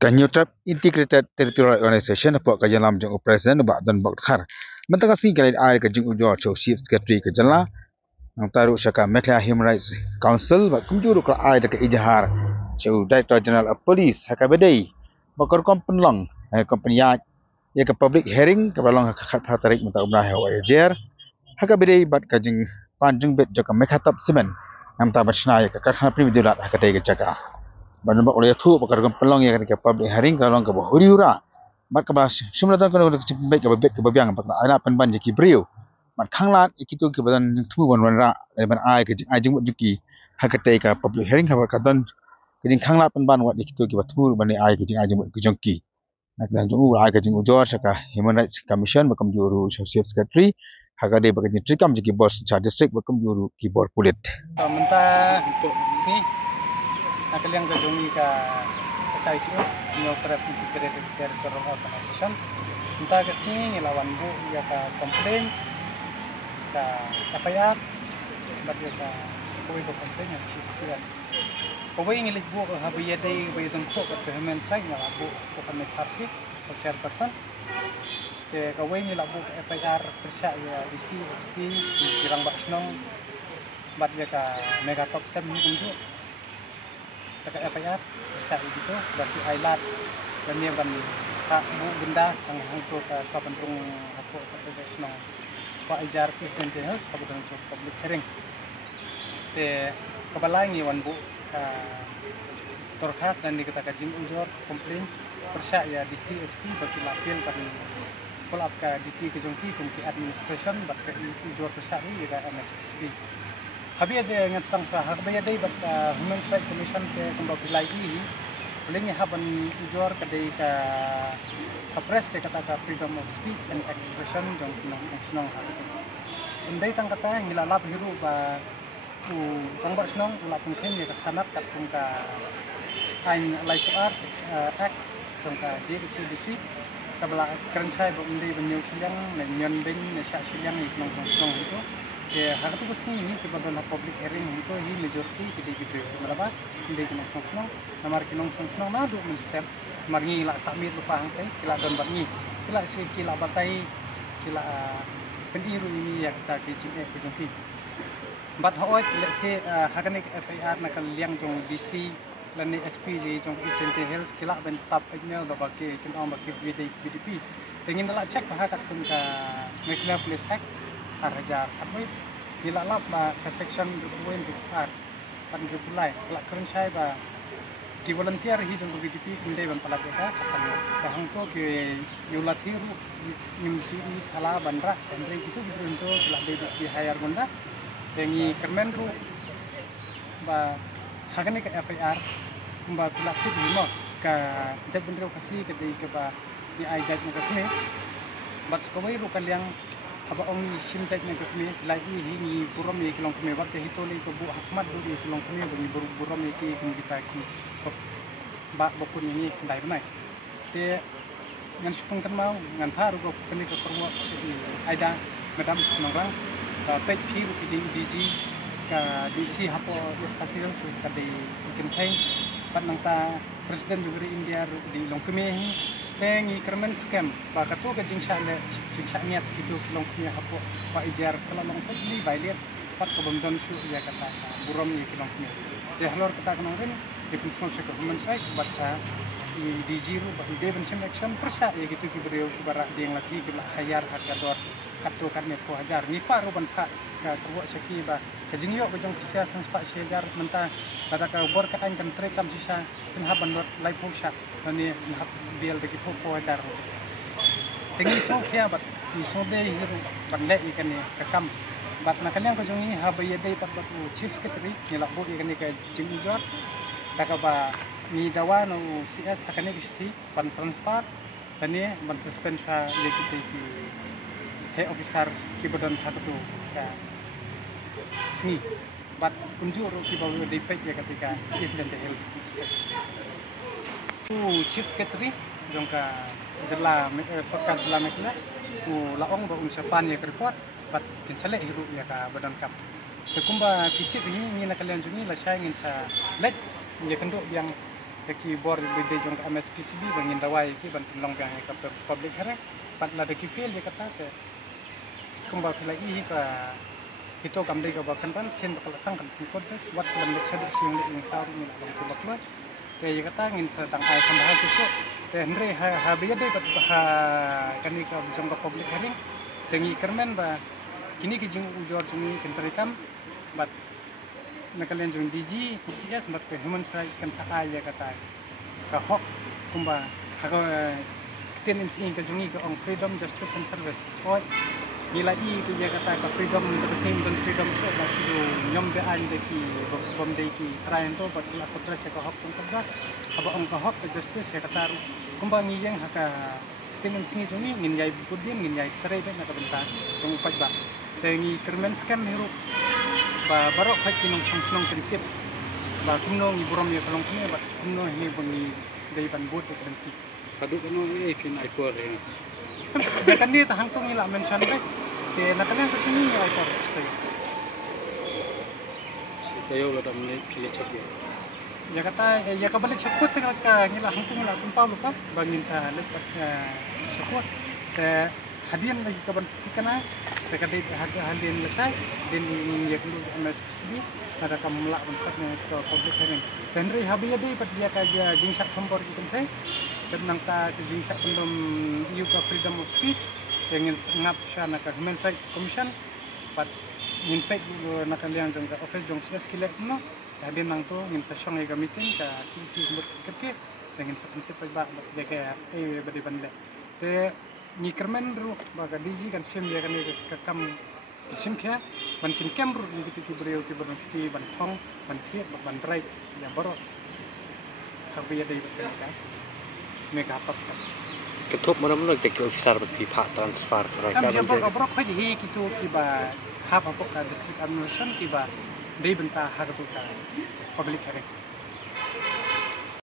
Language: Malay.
Kanyutrap Integrated Territorial Organization apok kajalam jong presiden bak dan bak khar. Mentang kasi kali ai ka jing ujo cho chief secretary ka jala nang taru syaka Mekla Human Rights Council bak kumjuru ka ai ka ijhar cho Director General of Police haka bedai bakor kompen long kompen ya ka public hearing ka balong ka khat tarik menta umrah ha wajer haka bedai bat ka jing panjung bet jo ka mekhatap semen nam ta bachna ya ka karhana primi dilat haka dai ka jaka Banyak oleh tu perkara pelong yang kita public hearing kalau kita bahuri ura, mat kebas semua datang kalau kita baik kita bet kebabiang, perkara anak penban jadi beriu, mat khanglat itu kebetulan tu wan ra, lepas ai ke ai jenguk juki, hak kita ke public hearing kabar katan, kejeng khanglat penban wat itu kita tu bani ai kejeng ai jenguk kejongki, nak dan jenguk ai kejeng ujor saka Human Rights Commission bakam juru Chief Secretary, hak ada bakam trikam jadi bos district bakam juru keyboard kulit. Mentah sini nak liang kejungi ka cai tu new prep integrated territorial organization entah ke sini ngelawan bu ya ka komplain ka FIR bagi ka sekoi bu komplain yang serius kau ingin lihat bu habiya day bayutun ko ka human rights ngala bu bukan mesarsi atau chairperson ke kau ingin lihat bu FIR persya ya DCSP kirang bakšnong bagi ka mega top 7 ni kunju dekat FIR bisa itu berarti highlight dan dia ban tak bu benda yang untuk saban rung aku profesional pak ajar ke sentinels aku dan untuk public hearing te kebalangi wan bu torkas dan dikatakan jing ujor komplain persya ya di CSP bagi lapil pada follow up ke DT kejongki kumki administration bagi ujor persya ni ya MSPB Habis ada dengan setang sah, habis ada bat Human Rights Commission ke kembali lagi, paling haban ujor kadai ke suppress se kata ke freedom of speech and expression jong kinong fungsional hal itu. Undai tang kata ngilalap hiru ba tang bar senong ulap mungkin ya kesanap kat pun ke kain like art act jong ke JHDC kabla keren saya undai benyau siang nyen ding nesya siang kinong fungsional itu. Ya, hal itu kesini ini kebetulan public hearing itu hi majority kita gitu. Berapa? Hindi kinong song namar kinong song na do step marngi la submit lupa hangkai kila don barngi kila si kila batai kila pendiru ini ya kita kijing kujungki. But hoy let's say hakanik FIR nakal liang jong DC lani SPJ jong Agent Health kila ben tap email do bagi kinong bagi BDP. Tengin dala check bahakat pun ka Mekla Police Act Arajar, tapi bila lap ba ke section dokumen besar, pan reply, kelak keren saya ba di volunteer hi jong BDP kinde ban pala beka kasan kahang to ke yulathiru nimji khala banra tendre gitu gitu kelak di hire gonda tengi kermen ru ba hagane ke FIR kumba kelak tu limo ka jaj bendro kasi ke di ke ba di ai jaj mo ke bat sekoi ru kaliang apa orang sim cek ni kami lagi ini buram ni kilong kami waktu itu ni kebu Ahmad dulu kilong kami bagi buram ni kita ki bak bapun ini kendai benar. Dia ngan sepung kan mau ngan paru ko kami ke perwa ada madam nonggang pet piru di DG ka DC hapo espasial su ka di kenteng pat nang ta presiden juga di India di long kami pengi kermen scam baka tu ke jing niat itu long punya hapo pak ijar kalau long ni bailir pat ko bamdon su ya kata buram ni kilong punya ya halor kata kenong ren di prinsip se human rights baca di DG ru ba de ben sem action persa ya gitu ki beriu barak di yang lagi ki khayar harga dor katu kan ne ko hajar ni pa ru ban pa ka terbuat seki ba kajing yo bejong kesiasan sepak sejar mentah kata ka bor ka kan trekam sisa ken haban dot lai pusat ni hab bial bagi ko hajar tengi so kya bat ni so de hiru ban le ikan ni kakam bat nakaliang ko jong ni habaya de pat bat chief secretary ni la bo ikan ni ka jing jor taka ba ni dawa no CS hakane bisti ban transfer tani ban suspend sa legi ki he officer ki bodon hakatu ka sini bat kunjur ki bawa di page ya ketika incident health chief secretary jongka jela sorkan jela mekla laong ba unsapan ya report bat kinsale hiru ya ka badan kap te kumba pitip hi ngina kalian jungi la shay ngin sa let ya kendo yang ki bor bide jong MSPCB bangin dawai ki ban long bang ka public hare pat la de ki fail je kata te kumba pila I ka hito kam de ka bakan ban sen bakal sang kan kod be wat lam de sadu siung de ing saur ni bang ko baklo te je kata ngin sa tang ai sam ha su te hre ha be de ka ha kani ka jong ka public hare te ngi kermen ba kini ki jing ujor jing kentarikam bat nakalian jung DG PCS bat human rights kan sa ya kata ka hok kumba ha kiten MCI ka jungi ka on freedom justice and service oi nila I tu ya kata ka freedom the same dan freedom so la sido nyom de an de ki bom de ki train to bat la stress ka hok tong ka aba on ka hok justice ya kata kumba ngi yang ha ka kiten MCI jungi ngin yai budin ngin yai trai de na ka benta jung pat ba tengi kermen scam hiru ba barok phai kinong song kriket ba kinong iburam ya kalong kini ba kinong hi bangi dei ban bot ke berhenti Kadu kano kin ai ko re. Ya kan ni tahang tong ila mention be te nakalian ke sini ai ko stay Tayo la dam ne kile chak ya. ya kata ya ka balik sakut te ka ngila hang tong ila kumpau lupa bangin sa lepat sakut te hadian lagi ka ban tikana te ka dei hadian lesai den ya kulu MSPCB ada kamla bentak ne ke public hearing tenri habiya dei pat dia ka jing sak thombor ki tentai dan ta ke jing sak pendom EU ka freedom of speech ingin ngap sana ka human rights commission pat ngin pek nak kalian jong ka office jong sia skill no hadian nang to ngin sa syong ka meeting ka CC mut kete ingin sa pentit pa ba jaga bade banle te ni kermen ru baga DG kan sim ya kan ka kam sim kya ban kin kamru ni gitu beriau ki berhenti ban thong ban thiet ban rai ya baro habiya dei ka mereka apa sah? Ketup mana-mana dek officer berpihak transfer Kan dia berok aja hi gitu kiba hab apa ka district administration kiba dei benta hak tu ka public hearing.